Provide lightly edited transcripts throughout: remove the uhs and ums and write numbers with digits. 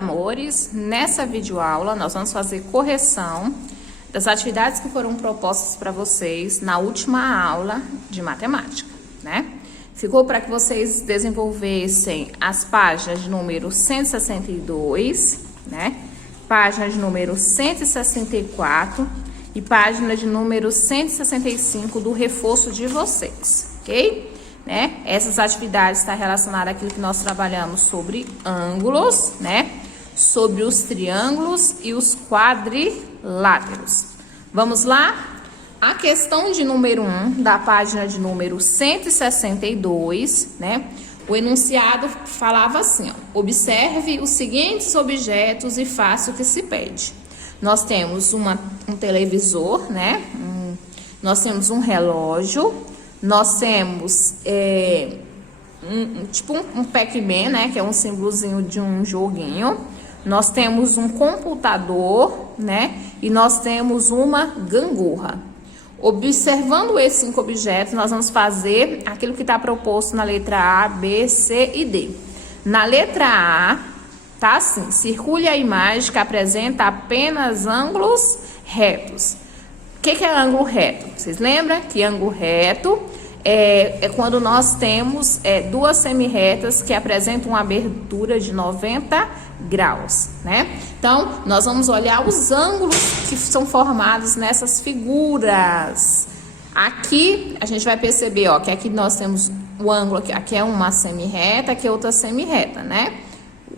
Amores, nessa videoaula nós vamos fazer correção das atividades que foram propostas para vocês na última aula de matemática, né? Ficou para que vocês desenvolvessem as páginas de número 162, né? Página de número 164 e página de número 165 do reforço de vocês, ok? Né? Essas atividades estão relacionadas àquilo que nós trabalhamos sobre ângulos, né? Sobre os triângulos e os quadriláteros. Vamos lá? A questão de número 1, da página de número 162, né? O enunciado falava assim, ó, observe os seguintes objetos e faça o que se pede. Nós temos um televisor, né? Nós temos um relógio, nós temos tipo um Pac-Man, né? Que é um símbolozinho de um joguinho. Nós temos um computador, né? E nós temos uma gangorra. Observando esses 5 objetos, nós vamos fazer aquilo que está proposto na letra A, B, C e D. Na letra A, tá assim, circule a imagem que apresenta apenas ângulos retos. O que é ângulo reto? Vocês lembram que ângulo reto é quando nós temos duas semirretas que apresentam uma abertura de 90 graus, né? Então, nós vamos olhar os ângulos que são formados nessas figuras. Aqui, a gente vai perceber, ó, que aqui nós temos o ângulo, aqui é uma semirreta, aqui é outra semirreta, né?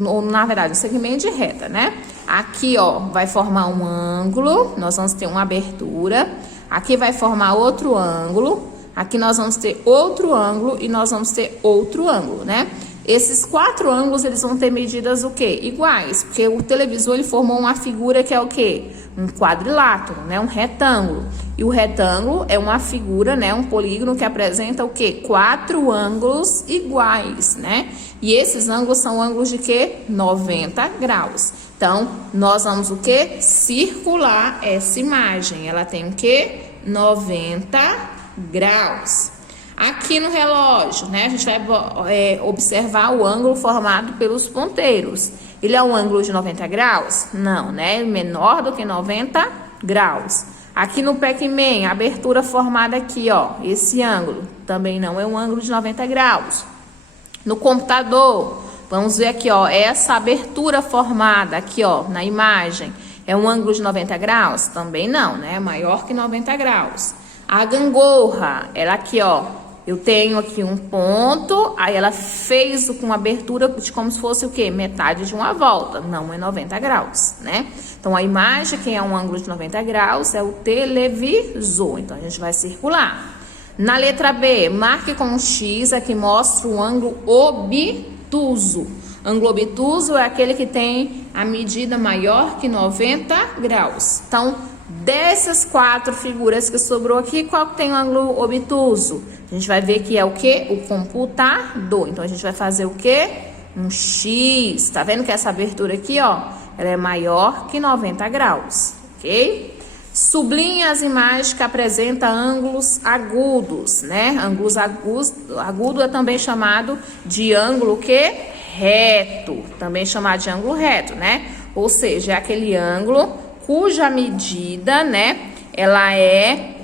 Ou, na verdade, um segmento de reta, né? Aqui, ó, vai formar um ângulo, nós vamos ter uma abertura. Aqui vai formar outro ângulo. Aqui nós vamos ter outro ângulo e nós vamos ter outro ângulo, né? Esses 4 ângulos, eles vão ter medidas o quê? Iguais, porque o televisor, ele formou uma figura que é o quê? Um quadrilátero, né? Um retângulo. E o retângulo é uma figura, né? Um polígono que apresenta o quê? 4 ângulos iguais, né? E esses ângulos são ângulos de quê? 90 graus. Então, nós vamos o quê? Circular essa imagem. Ela tem o quê? 90 graus. Aqui no relógio, né, a gente vai observar o ângulo formado pelos ponteiros. Ele é um ângulo de 90 graus? Não, né? Menor do que 90 graus. Aqui no Pac-Man, a abertura formada aqui, ó, esse ângulo também não é um ângulo de 90 graus. No computador, vamos ver aqui, ó, essa abertura formada aqui, ó, na imagem, é um ângulo de 90 graus? Também não, né? É maior que 90 graus. A gangorra, ela aqui, ó, eu tenho aqui um ponto, aí ela fez com uma abertura de como se fosse o quê? Metade de uma volta, não é 90 graus, né? Então, a imagem que é um ângulo de 90 graus é o televisor, então a gente vai circular. Na letra B, marque com um X, aqui mostra o ângulo obtuso. Ângulo obtuso é aquele que tem a medida maior que 90 graus. Então, dessas 4 figuras que sobrou aqui, qual que tem o ângulo obtuso? A gente vai ver que é o quê? O computador. Então, a gente vai fazer o quê? Um X. Tá vendo que essa abertura aqui, ó, ela é maior que 90 graus, ok? Sublinhe as imagens que apresentam ângulos agudos, né? Ângulos agudo é também chamado de ângulo que reto. Também chamado de ângulo reto, né? Ou seja, é aquele ângulo cuja medida, né, ela é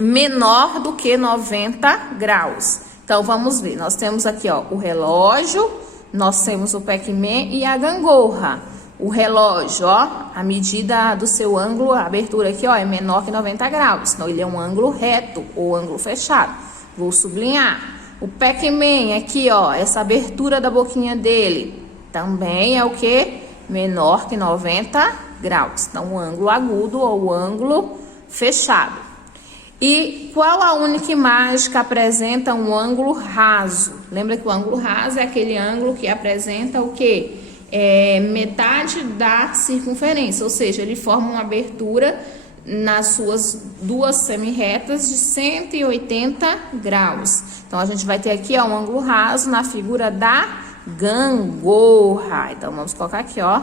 menor do que 90 graus. Então, vamos ver. Nós temos aqui, ó, o relógio, nós temos o Pac-Man e a gangorra. O relógio, ó, a medida do seu ângulo, a abertura aqui, ó, é menor que 90 graus. Então, ele é um ângulo reto ou ângulo fechado. Vou sublinhar. O Pac-Man aqui, ó, essa abertura da boquinha dele também é o quê? Menor que 90 graus. Então, o ângulo agudo ou o ângulo fechado. E qual a única imagem que apresenta um ângulo raso? Lembra que o ângulo raso é aquele ângulo que apresenta o quê? Metade da circunferência, ou seja, ele forma uma abertura nas suas duas semirretas de 180 graus. Então, a gente vai ter aqui, ó, um ângulo raso na figura da gangorra. Então, vamos colocar aqui, ó,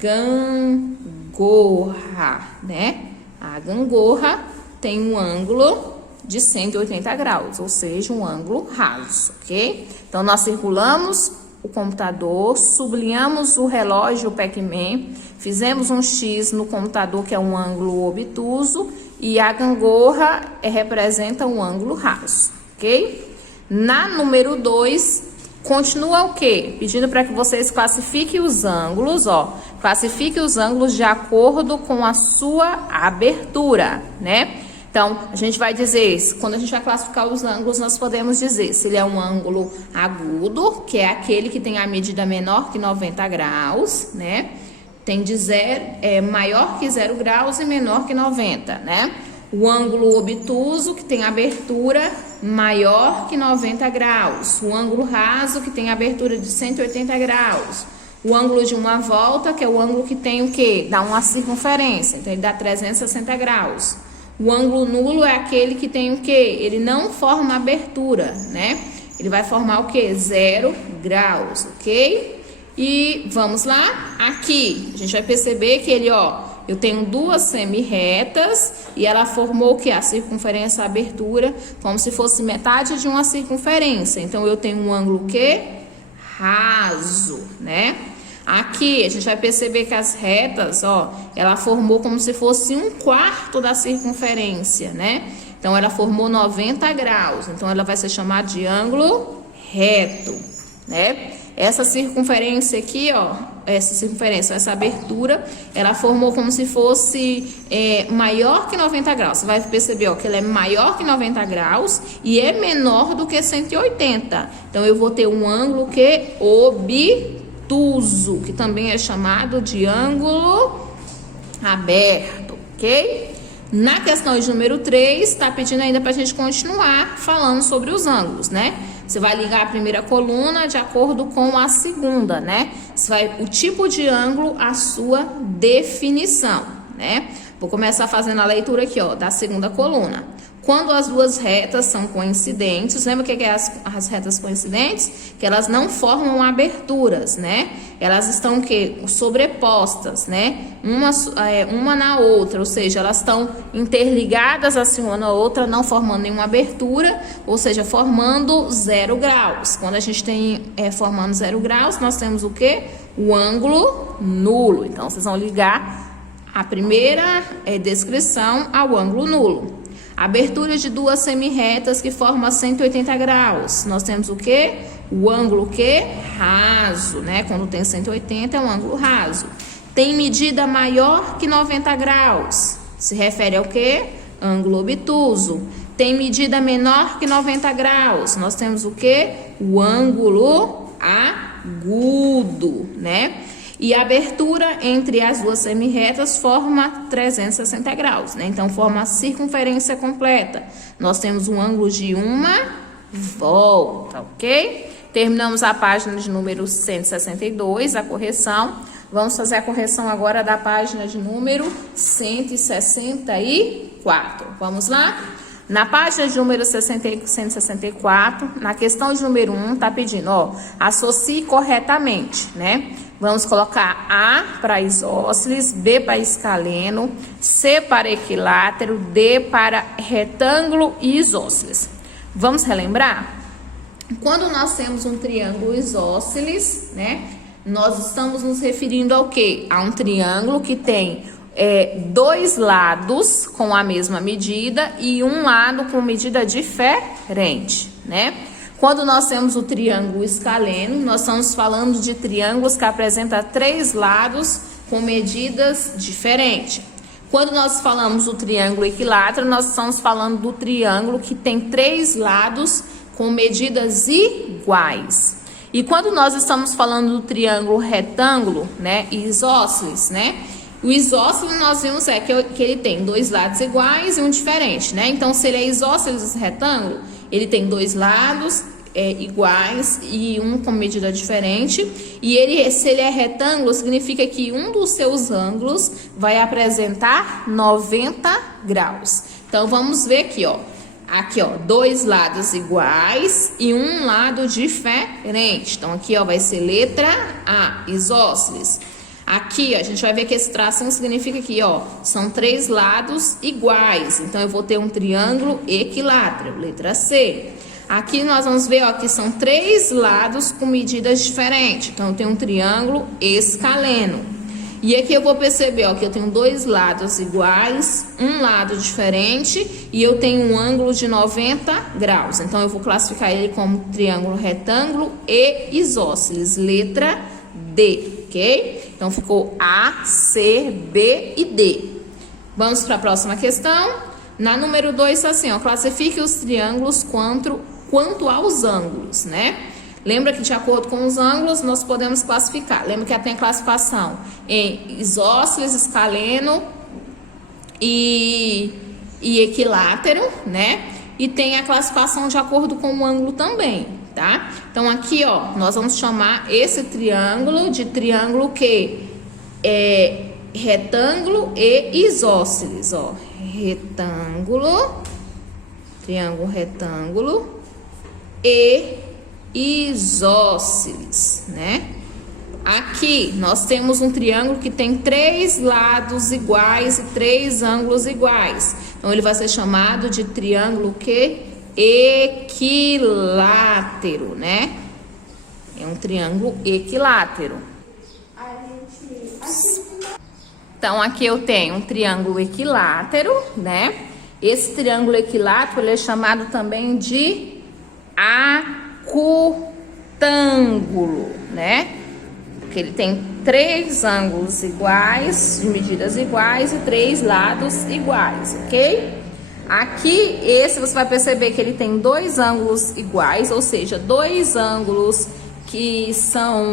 gangorra, né? A gangorra tem um ângulo de 180 graus, ou seja, um ângulo raso, ok? Então, nós circulamos o computador, sublinhamos o relógio, o Pac-Man, fizemos um X no computador, que é um ângulo obtuso, e a gangorra representa um ângulo raso, ok? Na número 2, continua o quê? Pedindo para que vocês classifiquem os ângulos, ó. Classifique os ângulos de acordo com a sua abertura, né? Então, a gente vai dizer, quando a gente vai classificar os ângulos, nós podemos dizer se ele é um ângulo agudo, que é aquele que tem a medida menor que 90 graus, né? Tem de maior que 0 graus e menor que 90, né? O ângulo obtuso, que tem abertura maior que 90 graus. O ângulo raso, que tem abertura de 180 graus. O ângulo de uma volta, que é o ângulo que tem o quê? Dá uma circunferência, então ele dá 360 graus. O ângulo nulo é aquele que tem o quê? Ele não forma abertura, né? Ele vai formar o quê? 0 graus, ok? E vamos lá, aqui a gente vai perceber que ele, ó, eu tenho duas semi-retas e ela formou o que? A circunferência, a abertura, como se fosse metade de uma circunferência. Então, eu tenho um ângulo o quê? Raso, né? Aqui a gente vai perceber que as retas, ó, ela formou como se fosse 1/4 da circunferência, né? Então, ela formou 90 graus. Então, ela vai ser chamada de ângulo reto, né? Essa circunferência aqui, ó, essa abertura, ela formou como se fosse maior que 90 graus. Você vai perceber, ó, que ela é maior que 90 graus e é menor do que 180. Então, eu vou ter um ângulo que obtuso, que também é chamado de ângulo aberto, ok? Na questão de número 3, está pedindo ainda para a gente continuar falando sobre os ângulos, né? Você vai ligar a primeira coluna de acordo com a segunda, né? O tipo de ângulo, a sua definição, né? Vou começar fazendo a leitura aqui, ó, da segunda coluna. Quando as duas retas são coincidentes, lembra o que é as retas coincidentes? Que elas não formam aberturas, né? Elas estão o quê? Sobrepostas, né? Uma na outra, ou seja, elas estão interligadas assim uma na outra, não formando nenhuma abertura, ou seja, formando 0 graus. Quando a gente tem formando 0 graus, nós temos o quê? O ângulo nulo. Então, vocês vão ligar a primeira descrição ao ângulo nulo. Abertura de duas semi-retas que formam 180 graus. Nós temos o quê? O ângulo quê? Raso, né? Quando tem 180 é um ângulo raso. Tem medida maior que 90 graus. Se refere ao quê? Ângulo obtuso. Tem medida menor que 90 graus. Nós temos o quê? O ângulo agudo, né? E a abertura entre as duas semi-retas forma 360 graus, né? Então, forma a circunferência completa. Nós temos um ângulo de uma volta, ok? Terminamos a página de número 162, a correção. Vamos fazer a correção agora da página de número 164. Vamos lá? Na página de número 164, na questão de número 1, tá pedindo, ó, associe corretamente, né? Vamos colocar A para isósceles, B para escaleno, C para equilátero, D para retângulo e isósceles. Vamos relembrar? Quando nós temos um triângulo isósceles, né? Nós estamos nos referindo ao quê? A um triângulo que tem dois lados com a mesma medida e um lado com medida diferente, né? Quando nós temos o triângulo escaleno, nós estamos falando de triângulos que apresentam 3 lados com medidas diferentes. Quando nós falamos do triângulo equilátero, nós estamos falando do triângulo que tem 3 lados com medidas iguais. E quando nós estamos falando do triângulo retângulo, né, isósceles, né? O isósceles nós vimos que ele tem 2 lados iguais e um diferente, né? Então, se ele é isósceles retângulo, ele tem 2 lados iguais e um com medida diferente. E se ele é retângulo, significa que um dos seus ângulos vai apresentar 90 graus. Então, vamos ver aqui, ó. Aqui, ó, 2 lados iguais e um lado diferente. Então, aqui, ó, vai ser letra A, isósceles. Aqui, ó, a gente vai ver que esse tracinho significa que, ó, são 3 lados iguais. Então, eu vou ter um triângulo equilátero, letra C. Aqui nós vamos ver, ó, que são 3 lados com medidas diferentes. Então, eu tenho um triângulo escaleno. E aqui eu vou perceber, ó, que eu tenho 2 lados iguais, um lado diferente e eu tenho um ângulo de 90 graus. Então, eu vou classificar ele como triângulo retângulo e isósceles, letra D, ok? Então, ficou A, C, B e D. Vamos para a próxima questão. Na número 2, está assim, ó, classifique os triângulos quanto aos ângulos, né? Lembra que de acordo com os ângulos nós podemos classificar. Lembra que tem a classificação em isósceles, escaleno e equilátero, né? E tem a classificação de acordo com o ângulo também, tá? Então aqui, ó, nós vamos chamar esse triângulo de triângulo que é retângulo e isósceles, ó. Retângulo, triângulo retângulo e isósceles, né? Aqui nós temos um triângulo que tem 3 lados iguais e 3 ângulos iguais. Então ele vai ser chamado de triângulo que equilátero, né? É um triângulo equilátero. Então aqui eu tenho um triângulo equilátero, né? Esse triângulo equilátero ele é chamado também de acutângulo, né? Porque ele tem 3 ângulos iguais, de medidas iguais e 3 lados iguais, ok? Aqui, esse você vai perceber que ele tem 2 ângulos iguais, ou seja, 2 ângulos que são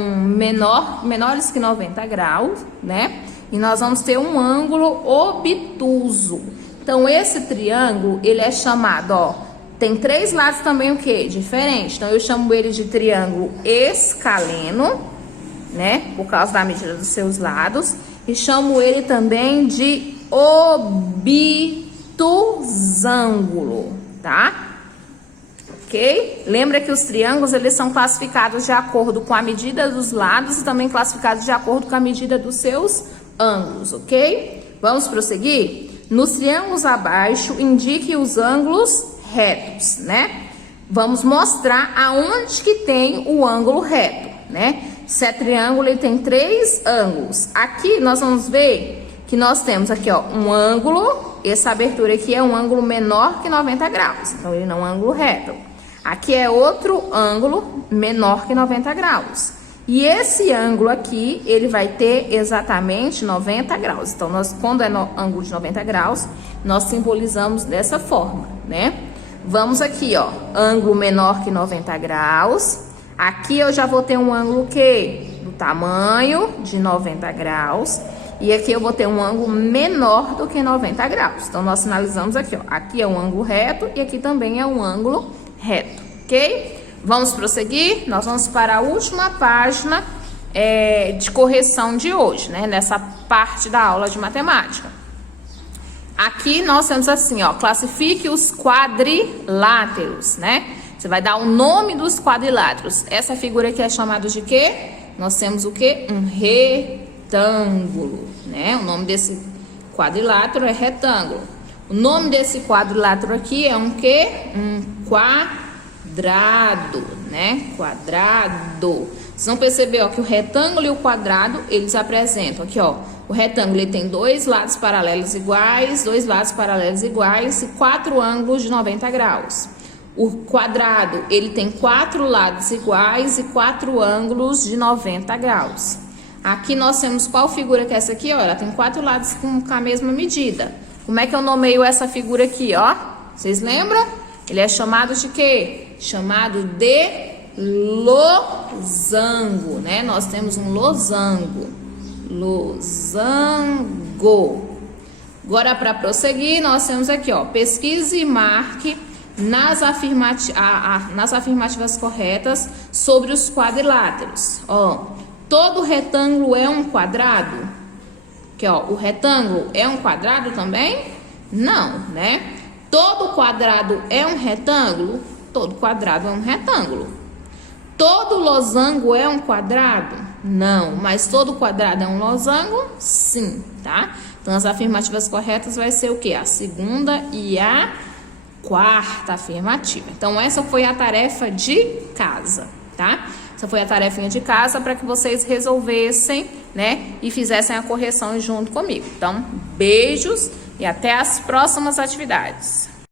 menores que 90 graus, né? E nós vamos ter um ângulo obtuso. Então, esse triângulo, ele é chamado, ó, tem 3 lados também o quê? Diferente. Então, eu chamo ele de triângulo escaleno, né? Por causa da medida dos seus lados. E chamo ele também de obtusângulo, tá? Ok? Lembra que os triângulos, eles são classificados de acordo com a medida dos lados e também classificados de acordo com a medida dos seus ângulos, ok? Vamos prosseguir? Nos triângulos abaixo, indique os ângulos retos, né? Vamos mostrar aonde que tem o ângulo reto, né? Se é triângulo, ele tem 3 ângulos. Aqui nós vamos ver que nós temos aqui, ó, um ângulo. Essa abertura aqui é um ângulo menor que 90 graus. Então, ele não é um ângulo reto. Aqui é outro ângulo menor que 90 graus. E esse ângulo aqui, ele vai ter exatamente 90 graus. Então, quando é ângulo de 90 graus, nós simbolizamos dessa forma, né? Vamos aqui, ó, ângulo menor que 90 graus. Aqui eu já vou ter um ângulo que do tamanho de 90 graus. E aqui eu vou ter um ângulo menor do que 90 graus. Então, nós sinalizamos aqui, ó. Aqui é um ângulo reto e aqui também é um ângulo reto, ok? Vamos prosseguir? Nós vamos para a última página de correção de hoje, né? Nessa parte da aula de matemática. Aqui nós temos assim, ó, classifique os quadriláteros, né? Você vai dar o nome dos quadriláteros. Essa figura aqui é chamada de quê? Nós temos o quê? Um retângulo, né? O nome desse quadrilátero é retângulo. O nome desse quadrilátero aqui é um quê? Um quadrado, né? Quadrado. Vocês vão perceber, ó, que o retângulo e o quadrado, eles apresentam aqui, ó. O retângulo ele tem 2 lados paralelos iguais, 2 lados paralelos iguais e 4 ângulos de 90 graus. O quadrado, ele tem 4 lados iguais e 4 ângulos de 90 graus. Aqui nós temos qual figura que é essa aqui, ó? Ela tem 4 lados com a mesma medida. Como é que eu nomeio essa figura aqui, ó? Vocês lembram? Ele é chamado de quê? Chamado de losango, né? Nós temos um losango. Losango. Agora, para prosseguir, nós temos aqui, ó. Pesquise e marque nas afirmativas corretas sobre os quadriláteros. Ó, todo retângulo é um quadrado? Aqui, ó, o retângulo é um quadrado também? Não, né? Todo quadrado é um retângulo? Todo quadrado é um retângulo. Todo losango é um quadrado? Não. Mas todo quadrado é um losango? Sim, tá? Então, as afirmativas corretas vai ser o quê? A segunda e a quarta afirmativa. Então, essa foi a tarefa de casa, tá? Essa foi a tarefinha de casa para que vocês resolvessem, né? E fizessem a correção junto comigo. Então, beijos e até as próximas atividades.